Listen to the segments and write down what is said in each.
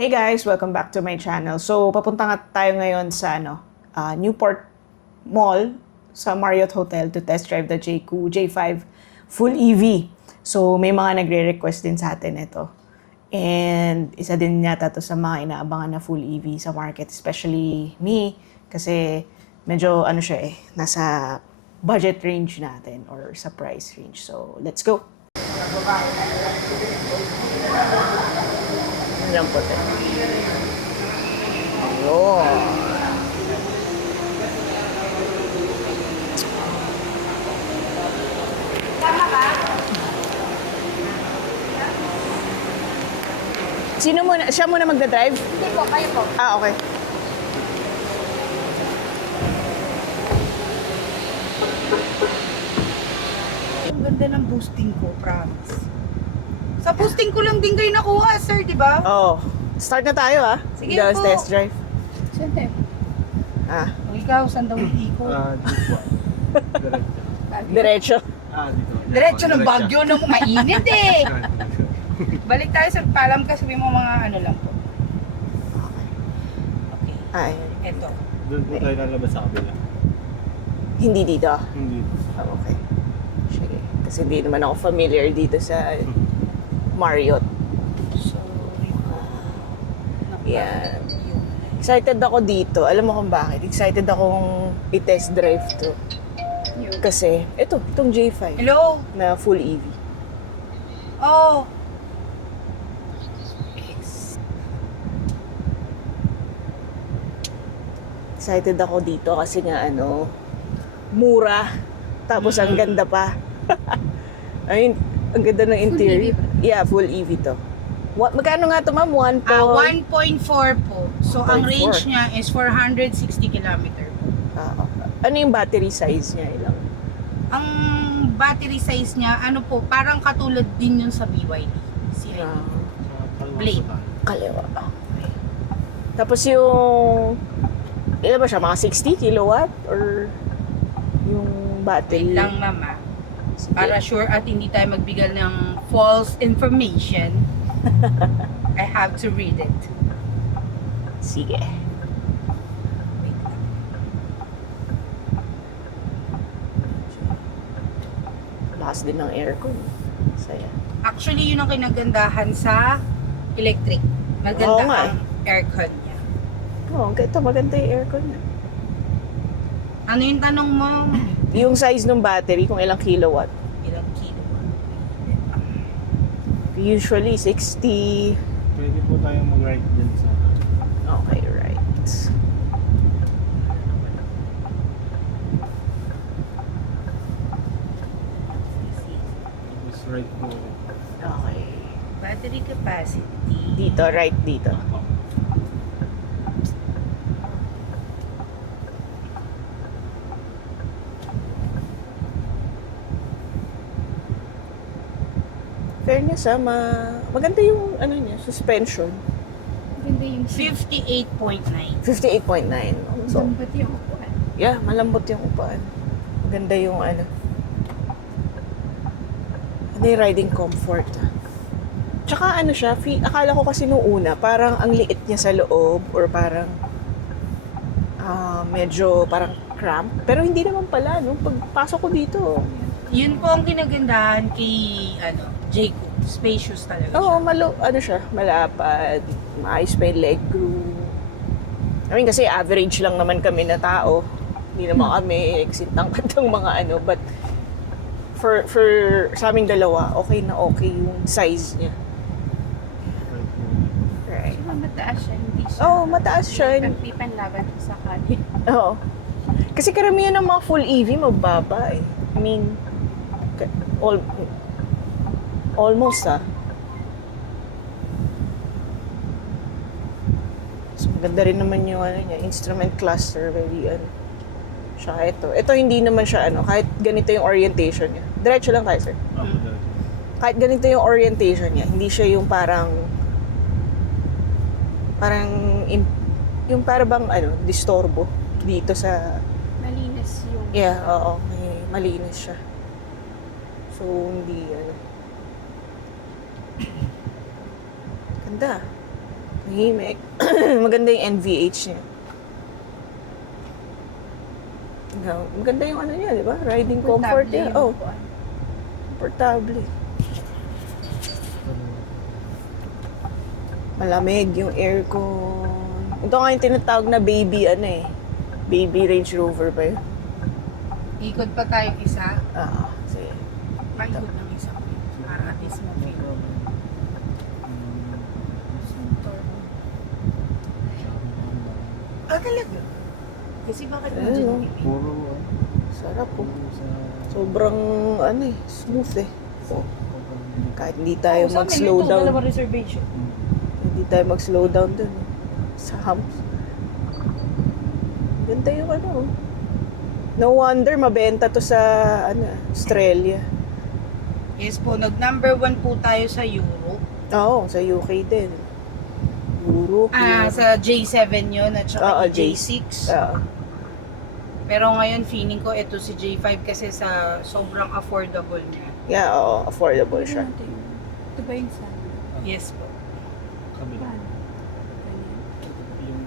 Hey guys! Welcome back to my channel. So, papunta nga tayo ngayon sa Newport Mall sa Marriott Hotel to test drive the JQ J5 full EV. So, may mga nagre-request din sa atin ito. And isa din yata to sa mga inaabangan na full EV sa market, especially me, kasi medyo siya nasa budget range natin or sa price range. So, let's go! Yan po tayo. Ayun. Sino muna? Siya muna magdadrive? Hindi po, kayo po. Ah, okay. Ang ganda ng boosting ko, promise. Sa boosting ko lang din kayo nakuha, sir, di ba? Oh, start na tayo Sige Just po. test drive. Siyempre. Ah, O ikaw, saan daw ikot? Dito. Diretso. diretso. Dito. Diretso ng Baguio nung mainit eh. Balik tayo sa palam ka, sabi mo mga ano lang po. Okay. Ay, Eto. Doon po tayo lalabas sa kabila. hindi dito. Hindi. Ah, okay. Sige. Kasi hindi naman ako familiar dito sa Marriott. Sorry po. Yan. Excited ako dito. Alam mo kung bakit? Excited akong i-test drive to. Kasi, itong J5 Hello? na full EV. Oh. Excited ako dito kasi nga mura. Tapos ang ganda pa. Ayun, ang ganda ng interior. EV ba? Yeah, full EV to. Magkano nga to, ma'am? 1.4 po. So, ang 1.4. range niya is 460 kilometer po. Ano yung battery size niya? Ilang? Ang battery size niya, parang katulad din yun sa BYD. CID. Blade. Kaliwa. Okay. Tapos yung, ilan ba siya? Mga 60 kilowatt? Or yung battery? Wait lang, mama. Sige. Para sure at hindi tayo magbigay ng false information, I have to read it. Sige. Wait lang. Lakas din ng aircon. Saya. Actually, yun ang kinagandahan sa electric. Maganda Oo nga ang aircon niya. Oo, ito maganda yung aircon niya. Ano yung tanong mo? Yung size ng battery, kung ilang kilowatt. Ilang kilo ba? Usually 60. Pwede po tayong mag-ride dyan sa... Okay, right. Tapos ride po ulit. Okay. Battery capacity. Dito, right dito. Fairness maganda yung niya, suspension. Maganda yung 58.9. 58.9. So, Sambat yung upuan. yeah, malambot yung upuan. Maganda yung Maganda yung riding comfort. Tsaka siya, akala ko kasi nung una, parang ang liit niya sa loob or parang medyo parang cramp. Pero hindi naman pala, no? Pagpasok ko dito, Yun po ang kinagandahan kay Jayco. Spacious talaga oo, siya. malapad, maayos pa yung leg room. I mean, kasi average lang naman kami na tao. Hindi naman kami eksintang-kantang mga but for sa aming dalawa, okay na okay yung size niya. Ride po. Right. Diba mataas siya, hindi siya. Oo, mataas siya. Hindi panlaban sa kanya. Oo. Kasi karamihan ng mga full EV mababa eh. I mean, almost So, maganda rin naman yung niya, instrument cluster, very siya ito. Ito hindi naman siya kahit ganito yung orientation niya. Diretso lang tayo, sir. Diretso. Kahit ganito yung orientation niya, hindi siya yung yung parang distorbo dito sa Malinis yung... yeah, oo, malinis siya. So, hindi Ganda. Tahimik. Maganda yung NVH niya. Maganda yung ano niya, di ba? Riding comfort niya. Oh, komportable. Malamig yung aircon. Ito nga yung tinatawag na baby, baby Range Rover ba yun? Ikot pa tayo isa. Sige. Paikot ng isa. Para at least mo feel. Talaga? Kasi bakit mo dyan pipili? Puro Sarap po. sa... Sobrang, smooth eh. Kahit hindi tayo Sa amin, mag-slow ito, down. dalawa reservation. Hindi tayo mag-slow down dun. Sa humps. Ganda yung No wonder mabenta to sa Australia. Yes po, nag-number 1 po tayo sa Europe. Oo, sa UK din. Europe. Sa J7 yun at saka Oo, J6. Oo. Pero ngayon, feeling ko ito si J5 kasi sa sobrang affordable niya. Yeah, oo, affordable siya. Ito ba yung sana? Yes po. Kabila. Paano? Yung...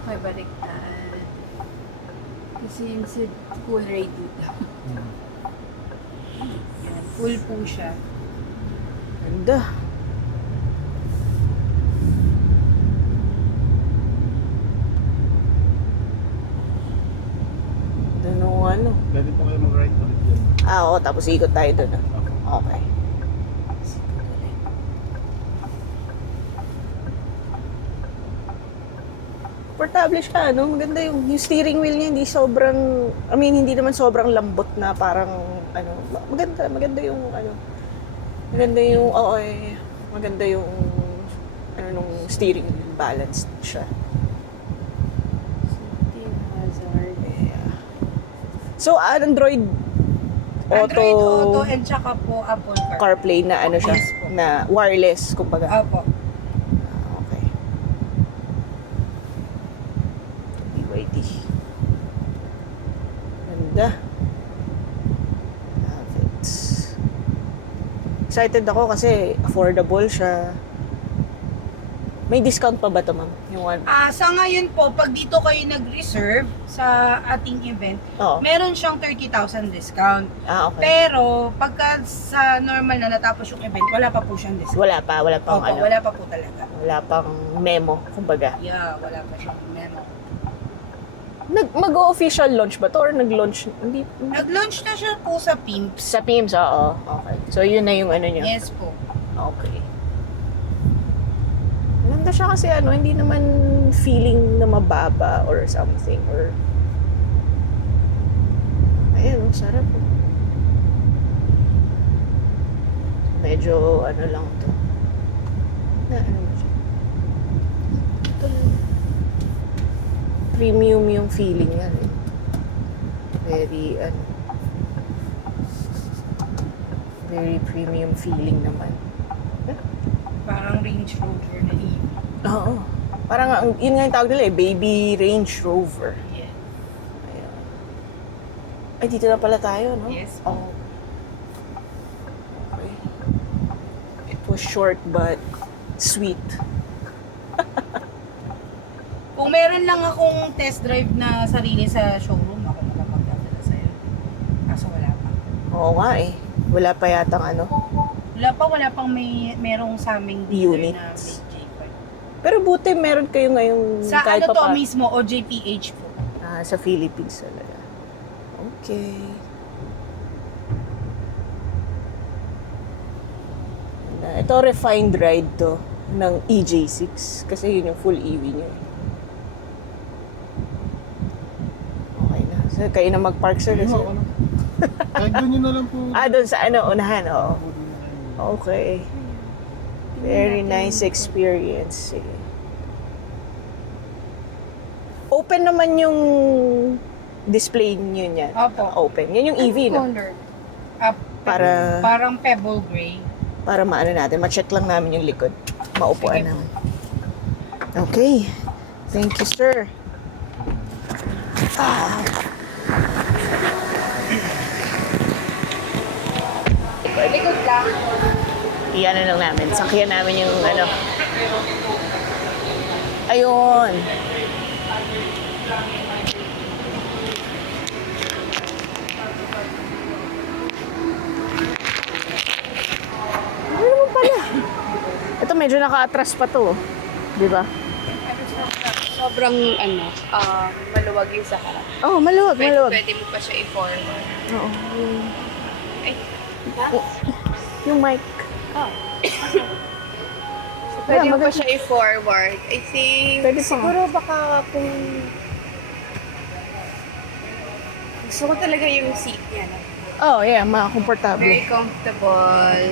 Okay, baliktad. Kasi yung sa cool rate dito. Yan, full po siya. Ganda. Ano? Pwede po kayo mag-ride ulit yun. Oo, tapos ikot tayo doon. Okay. Portable siya, Maganda yung steering wheel niya, hindi hindi naman sobrang lambot na parang, maganda yung, maganda yung, nung steering wheel, balanced siya. Safety hazard. Yeah. So, Android Auto and saka po Apple CarPlay na siya, Yes po. na wireless, kumbaga. Opo. Okay. BYD. Ganda. Love it. Excited ako kasi affordable siya. May discount pa ba ito, ma'am? Yung one? Sa ngayon po, pag dito kayo nag-reserve sa ating event, Oo. meron siyang 30,000 discount. Okay. Pero, pagka sa normal na natapos yung event, wala pa po siyang discount. Wala pang Opo, wala pa po talaga. Wala pang memo, kumbaga. Yeah, wala pa siyang memo. Mag-official launch ba to or nag-launch? Hindi. Nag-launch na siya po sa Pimps. Sa PIMS, oo. Okay. So, yun na yung niya. Yes po. Okay. Maganda siya kasi hindi naman feeling na mababa or something or ayan, sarap po. Medyo lang to. Na mo siya. Ito lang. Premium yung feeling yan eh. Very very premium feeling naman. Parang Range Rover na EV. Oo. Parang, yun nga yung tawag nila Baby Range Rover. Yeah. Ayan. Ay, dito na pala tayo, no? Yes. Oh. Okay. It was short but sweet. Kung meron lang akong test drive na sarili sa showroom, ako na lang magdadala sa'yo. Kaso wala pa. Oo nga eh. Wala pa yatang Wala pang merong sa aming dealer na Units. may J5. Pero buti meron kayo ngayong Sa kahit ano to pa- mismo, OJPH po. sa Philippines talaga. Okay. Ito refined ride to ng EJ6 kasi yun yung full EV niya. Okay na. So, kayo na mag-park sir kasi. Kahit doon yun na lang po. Doon sa unahan, oo. Okay. Very nice experience. Sige. Open naman yung display niyo niyan. Opo. Open. Yan yung EV, no? Colored. Para- Parang pebble gray. Para maano natin, ma-check lang namin yung likod. Maupuan Sige po. namin. Okay. Thank you, sir. Likod lang. Iyan na lang namin. Sakyan namin yung Ayun. Ano naman pala? Ito medyo naka-atras pa to. Di ba? Sobrang maluwag yung sa harap. Oh, maluwag, maluwag. Pwede mo pa siya i-forward. Oo. Ay, Yung mic. so pwede mo pa maganda. siya i-forward. I think, Pwede pa nga. siguro baka kung... Gusto ko talaga yung seat niya, no? Oh, yeah, komportable. Very comfortable.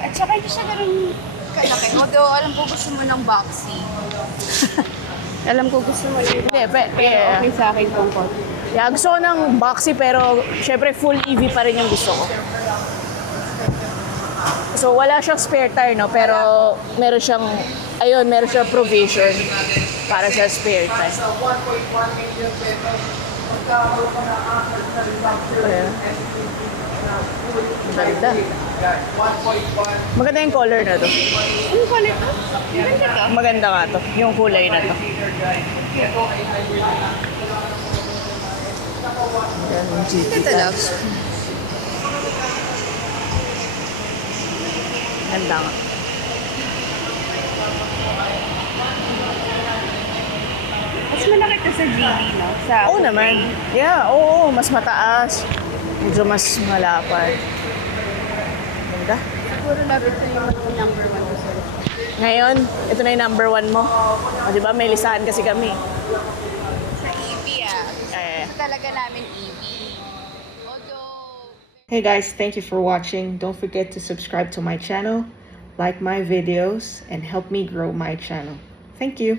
At saka hindi siya ganun kalaki. Although, alam ko gusto mo ng boxy. Alam ko gusto mo yung Hindi, okay sa akin kung konti. yeah, gusto ko ng boxy pero syempre full EV pa rin yung gusto ko. So wala siyang spare tire, no? Pero meron siyang, ayun, meron siyang provision para sa spare tire. Ayan. Ganda. Maganda yung color na to. Ano pala ito? Ganda to. Maganda nga to. Yung kulay na to. Ayan, yung GT Ganda lang. Ganda nga. Mas malaki to sa GD, no? Sa Oo naman. Yeah, oo, mas mataas. Medyo mas malapad. Ganda. Siguro lapit sa yung number 1 ko sa Ngayon, ito na yung number 1 mo. O, di ba? May listahan kasi kami. EV, Eh. Gusto talaga namin EV. Although... Hey guys, thank you for watching. Don't forget to subscribe to my channel, like my videos, and help me grow my channel. Thank you.